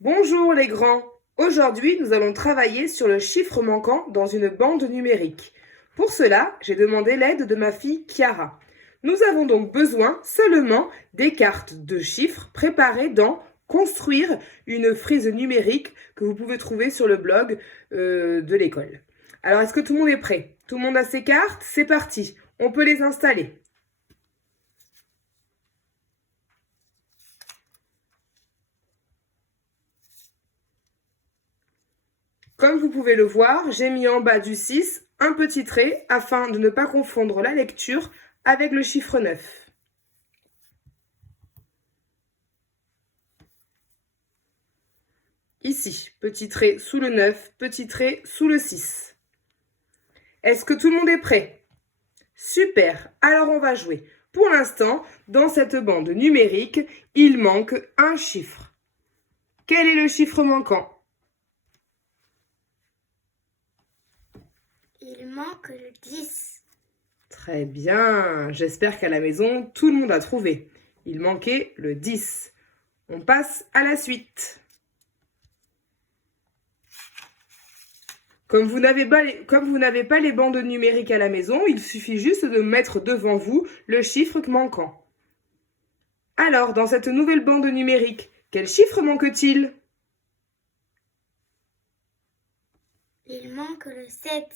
Bonjour les grands. Aujourd'hui, nous allons travailler sur le chiffre manquant dans une bande numérique. Pour cela, j'ai demandé l'aide de ma fille Chiara. Nous avons donc besoin seulement des cartes de chiffres préparées dans Construire une frise numérique que vous pouvez trouver sur le blog de l'école. Alors, est-ce que tout le monde est prêt? Tout le monde a ses cartes? C'est parti. On peut les installer. Comme vous pouvez le voir, j'ai mis en bas du 6 un petit trait afin de ne pas confondre la lecture avec le chiffre 9. Ici, petit trait sous le 9, petit trait sous le 6. Est-ce que tout le monde est prêt? Super, alors on va jouer. Pour l'instant, dans cette bande numérique, il manque un chiffre. Quel est le chiffre manquant? Il manque le 10. Très bien, j'espère qu'à la maison, tout le monde a trouvé. Il manquait le 10. On passe à la suite. Comme vous n'avez pas les bandes numériques à la maison, il suffit juste de mettre devant vous le chiffre manquant. Alors, dans cette nouvelle bande numérique, quel chiffre manque-t-il? Il manque le 7.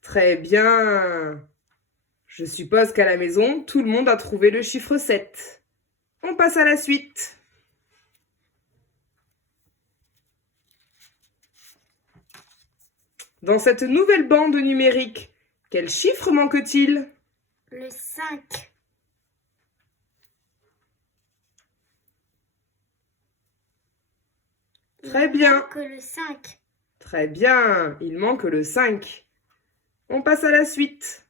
Très bien. Je suppose qu'à la maison, tout le monde a trouvé le chiffre 7. On passe à la suite. Dans cette nouvelle bande numérique, quel chiffre manque-t-il? Le 5. Très bien. Il manque le 5. Très bien, il manque le 5. On passe à la suite.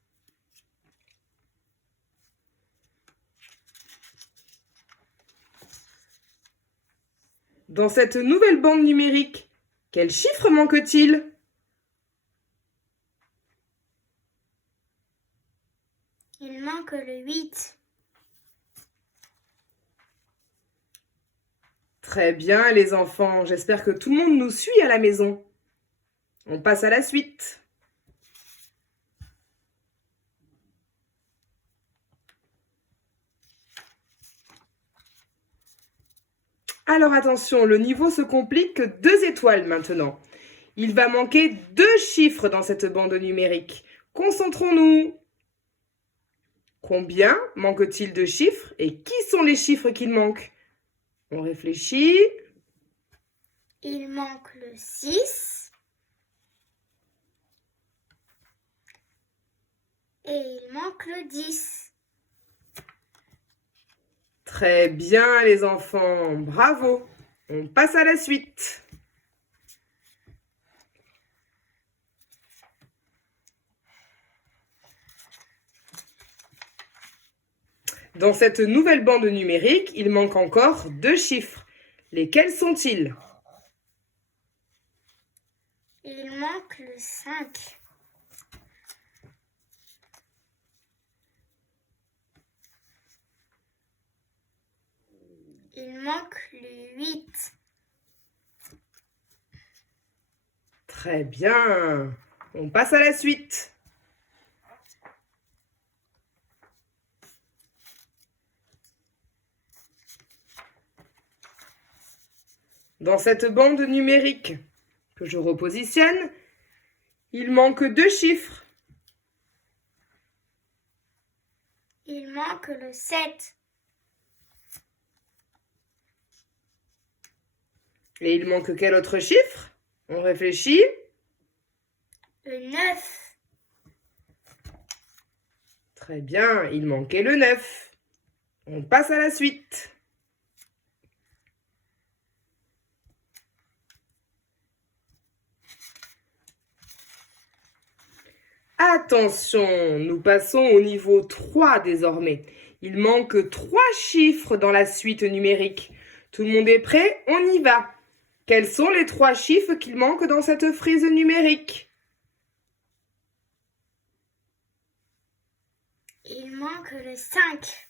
Dans cette nouvelle bande numérique, quel chiffre manque-t-il? Il manque le 8. Très bien les enfants, j'espère que tout le monde nous suit à la maison. On passe à la suite. Alors attention, le niveau se complique, 2 étoiles maintenant. Il va manquer 2 chiffres dans cette bande numérique. Concentrons-nous. Combien manque-t-il de chiffres et qui sont les chiffres qu'il manque? On réfléchit. Il manque le 6. Et il manque le 10. Très bien les enfants, bravo. On passe à la suite. Dans cette nouvelle bande numérique, il manque encore 2 chiffres. Lesquels sont-ils? Il manque le 5. Il manque le 8. Très bien. On passe à la suite. Dans cette bande numérique que je repositionne, il manque 2 chiffres. Il manque le 7. Et il manque quel autre chiffre? On réfléchit. Le 9. Très bien, il manquait le 9. On passe à la suite. Attention, nous passons au niveau 3 désormais. Il manque 3 chiffres dans la suite numérique. Tout le monde est prêt? On y va. Quels sont les 3 chiffres qu'il manque dans cette frise numérique? Il manque le 5.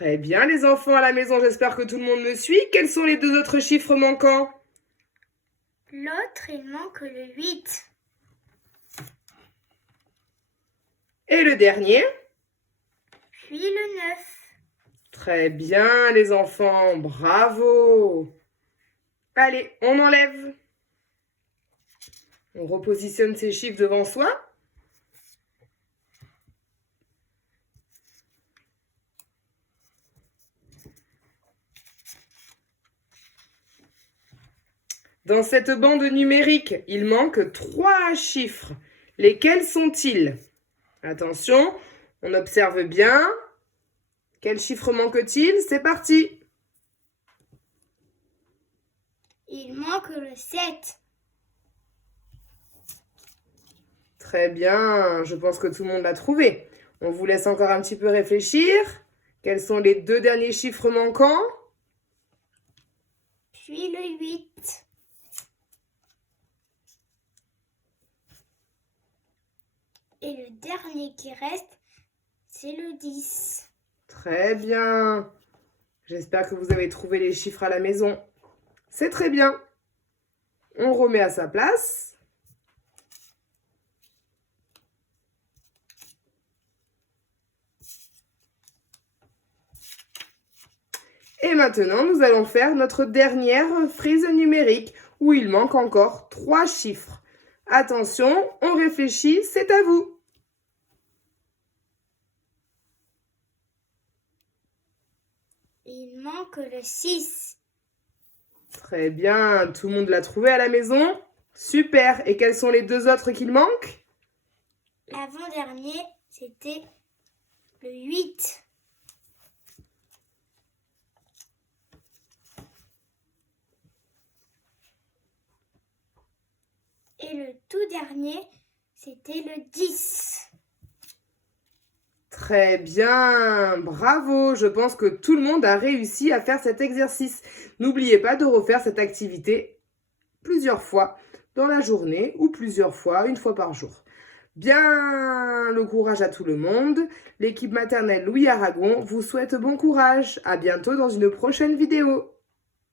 Très bien, les enfants à la maison, j'espère que tout le monde me suit. Quels sont les deux autres chiffres manquants? L'autre, il manque le 8. Et le dernier? Puis le 9. Très bien, les enfants, bravo! Allez, on enlève. On repositionne ces chiffres devant soi. Dans cette bande numérique, il manque 3 chiffres. Lesquels sont-ils? Attention, on observe bien. Quel chiffre manque-t-il? C'est parti. Il manque le 7. Très bien, je pense que tout le monde l'a trouvé. On vous laisse encore un petit peu réfléchir. Quels sont les deux derniers chiffres manquants? Puis le 8. Et le dernier qui reste, c'est le 10. Très bien. J'espère que vous avez trouvé les chiffres à la maison. C'est très bien. On remet à sa place. Et maintenant, nous allons faire notre dernière frise numérique où il manque encore 3 chiffres. Attention, on réfléchit, c'est à vous. Il manque le 6. Très bien, tout le monde l'a trouvé à la maison. Super, et quels sont les deux autres qu'il manque? L'avant-dernier, c'était le 8. Et le tout dernier, c'était le 10. Très bien, bravo, je pense que tout le monde a réussi à faire cet exercice. N'oubliez pas de refaire cette activité plusieurs fois dans la journée ou plusieurs fois, une fois par jour. Bien le courage à tout le monde. L'équipe maternelle Louis Aragon vous souhaite bon courage. À bientôt dans une prochaine vidéo.